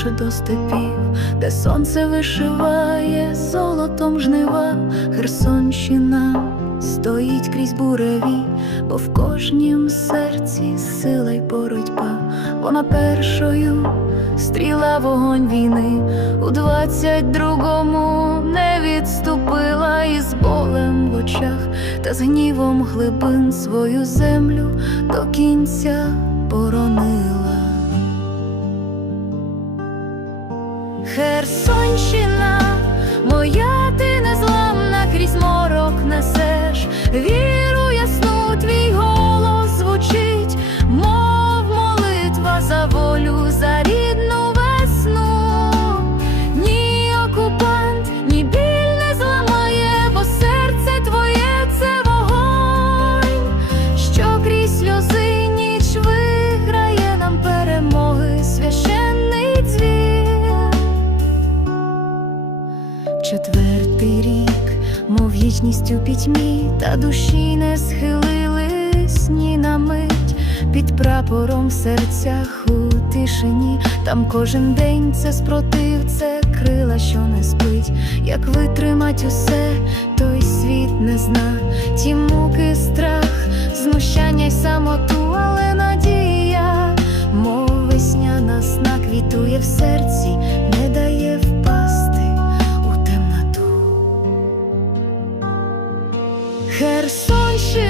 крокоче до степів, де сонце вишиває золотом жнива, Херсонщина стоїть крізь буреві, бо в кожнім серці сила й боротьба, вона першою стріла вогонь війни. У двадцять другому не відступила із болем в очах та з гнівом глибин свою землю до кінця боронила. Херсонщина, моя ти незламна крізь морок несеш, Четвертий рік, мов вічність у пітьмі, та душі не схилились ні на мить під прапором в серцях у тишині. Там кожен день це спротив, це крила, що не спить. Як витримать усе, у темноту. Херсонщина